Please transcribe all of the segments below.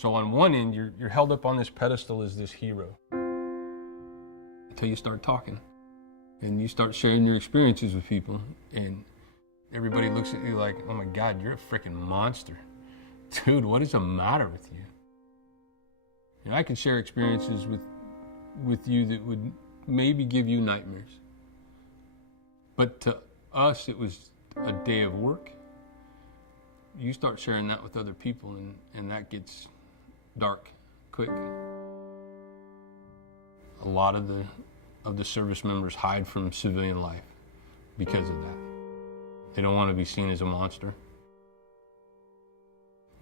So on one end, you're held up on this pedestal as this hero until you start talking and you start sharing your experiences with people, and everybody looks at you like, oh my God, you're a freaking monster. Dude, what is the matter with you? You know, I can share experiences with you that would maybe give you nightmares. But to us, it was a day of work. You start sharing that with other people, and that gets dark quick. A lot of the service members hide from civilian life because of that. They don't want to be seen as a monster.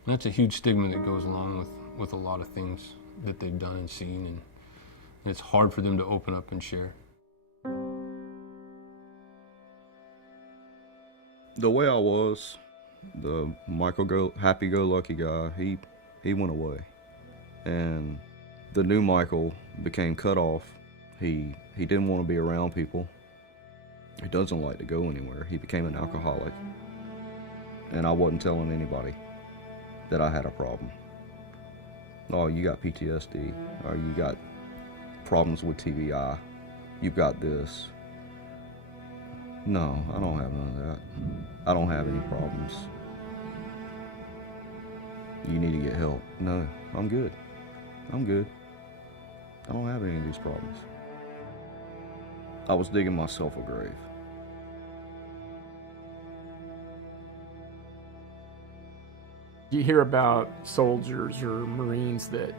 And that's a huge stigma that goes along with a lot of things that they've done and seen, and it's hard for them to open up and share. The way I was, the happy-go-lucky guy, he went away. And the new Michael became cut off. He didn't want to be around people. He doesn't like to go anywhere. He became an alcoholic. And I wasn't telling anybody that I had a problem. Oh, you got PTSD, or you got problems with TBI, you've got this. No, I don't have none of that. I don't have any problems. You need to get help. No, I'm good. I'm good. I don't have any of these problems. I was digging myself a grave. You hear about soldiers or Marines that,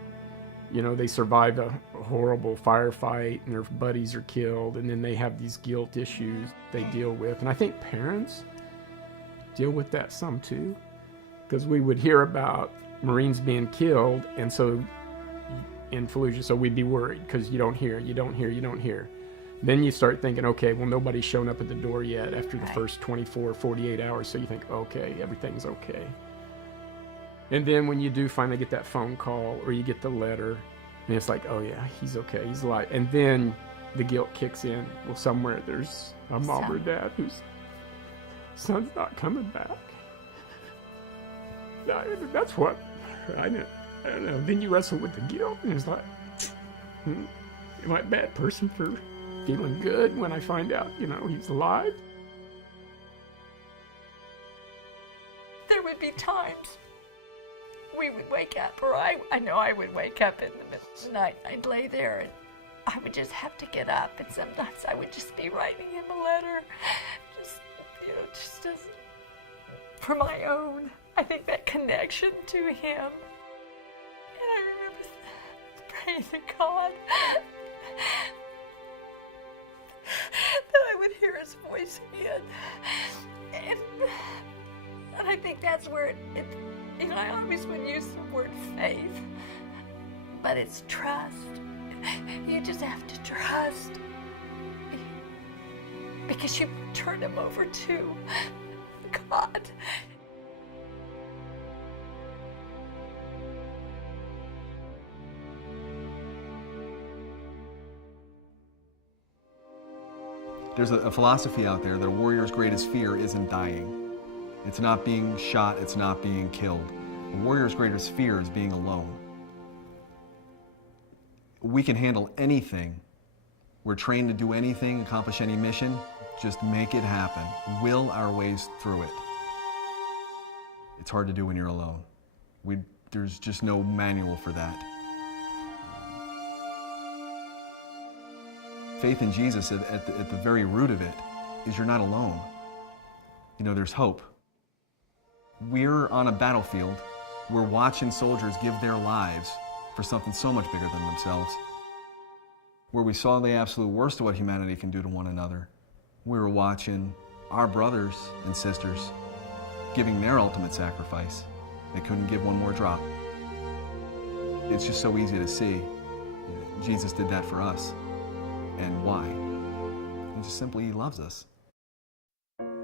you know, they survive a horrible firefight and their buddies are killed, and then they have these guilt issues they deal with. And I think parents deal with that some too, because we would hear about Marines being killed, and so in Fallujah, so we'd be worried because you don't hear. Then you start thinking, okay, well, nobody's shown up at the door yet after the first 24, 48 hours, so you think, okay, everything's okay. And then when you do finally get that phone call or you get the letter, and it's like, oh yeah, he's okay, he's alive. And then the guilt kicks in. Well, somewhere there's a mom or dad whose son's not coming back. That's what, I don't know. Then you wrestle with the guilt, and it's like, am I a bad person for feeling good when I find out, you know, he's alive? There would be times we would wake up, or I know I would wake up in the middle of the night. I'd lay there and I would just have to get up, and sometimes I would just be writing him a letter, just as for my own. I think that connection to him. And I remember praying to God that I would hear his voice again. And I think that's where I always would use the word faith, but it's trust. You just have to trust, because you turn him over to God. There's a philosophy out there that a warrior's greatest fear isn't dying. It's not being shot, it's not being killed. A warrior's greatest fear is being alone. We can handle anything. We're trained to do anything, accomplish any mission. Just make it happen. Will our ways through it. It's hard to do when you're alone. There's just no manual for that. Faith in Jesus at the very root of it is you're not alone. You know, there's hope. We're on a battlefield. We're watching soldiers give their lives for something so much bigger than themselves. Where we saw the absolute worst of what humanity can do to one another, we were watching our brothers and sisters giving their ultimate sacrifice. They couldn't give one more drop. It's just so easy to see. Jesus did that for us. And why? And just simply, he loves us.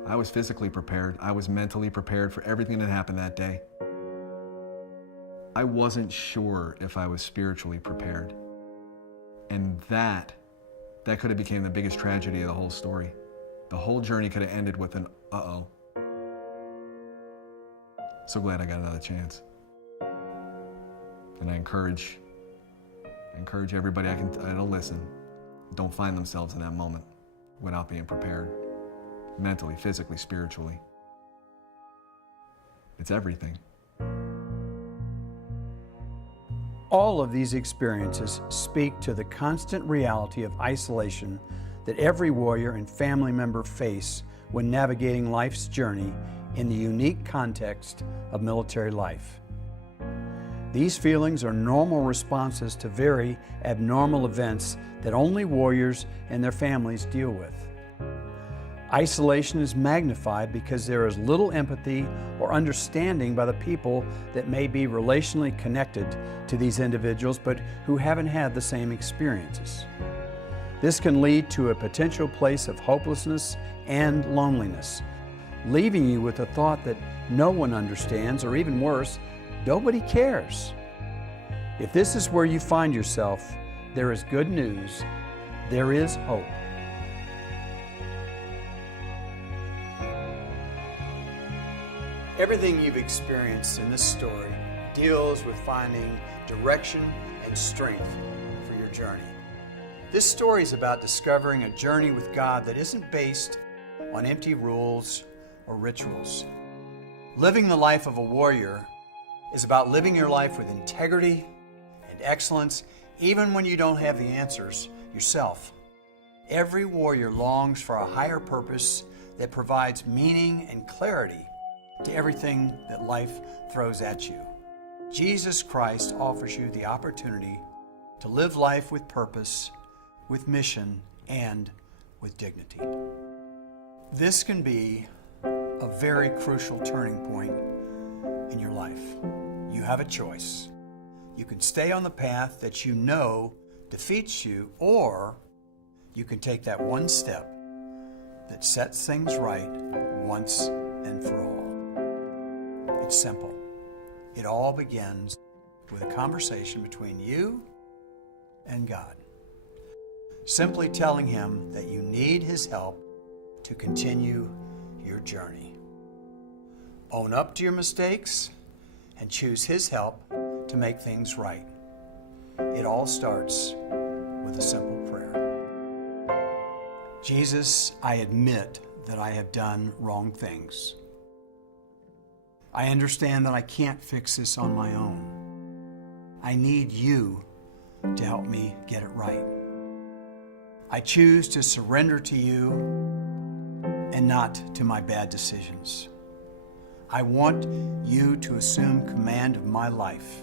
I was physically prepared. I was mentally prepared for everything that happened that day. I wasn't sure if I was spiritually prepared. And that could have become the biggest tragedy of the whole story. The whole journey could have ended with an uh-oh. So glad I got another chance. And I encourage everybody that'll listen, don't find themselves in that moment without being prepared, mentally, physically, spiritually. It's everything. All of these experiences speak to the constant reality of isolation that every warrior and family member face when navigating life's journey in the unique context of military life. These feelings are normal responses to very abnormal events that only warriors and their families deal with. Isolation is magnified because there is little empathy or understanding by the people that may be relationally connected to these individuals but who haven't had the same experiences. This can lead to a potential place of hopelessness and loneliness, leaving you with the thought that no one understands, or even worse, nobody cares. If this is where you find yourself, there is good news. There is hope. Everything you've experienced in this story deals with finding direction and strength for your journey. This story is about discovering a journey with God that isn't based on empty rules or rituals. Living the life of a warrior is about living your life with integrity and excellence, even when you don't have the answers yourself. Every warrior longs for a higher purpose that provides meaning and clarity to everything that life throws at you. Jesus Christ offers you the opportunity to live life with purpose, with mission, and with dignity. This can be a very crucial turning point in your life. You have a choice. You can stay on the path that you know defeats you, or you can take that one step that sets things right once and for all. It's simple. It all begins with a conversation between you and God. Simply telling Him that you need His help to continue your journey. Own up to your mistakes and choose His help to make things right. It all starts with a simple prayer. Jesus, I admit that I have done wrong things. I understand that I can't fix this on my own. I need you to help me get it right. I choose to surrender to you and not to my bad decisions. I want you to assume command of my life.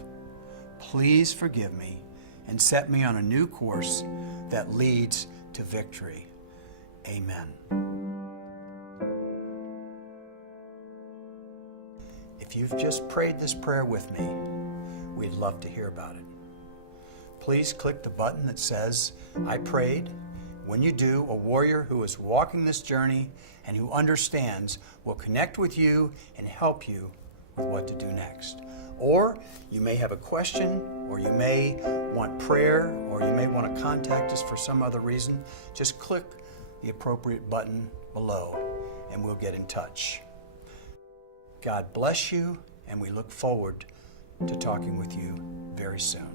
Please forgive me and set me on a new course that leads to victory. Amen. If you've just prayed this prayer with me, we'd love to hear about it. Please click the button that says, I prayed. When you do, a warrior who is walking this journey and who understands will connect with you and help you with what to do next. Or you may have a question, or you may want prayer, or you may want to contact us for some other reason. Just click the appropriate button below and we'll get in touch. God bless you, and we look forward to talking with you very soon.